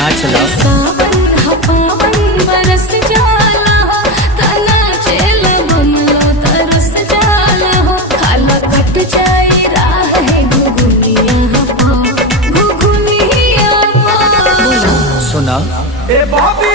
नाच लो। सावन ह पावन बरस जाला हो, तना चेल बनलो तरस जाला हो। खाला कट जाई राह है घुघुनिया पा, घुघुनिया पा। सुना ए भाभी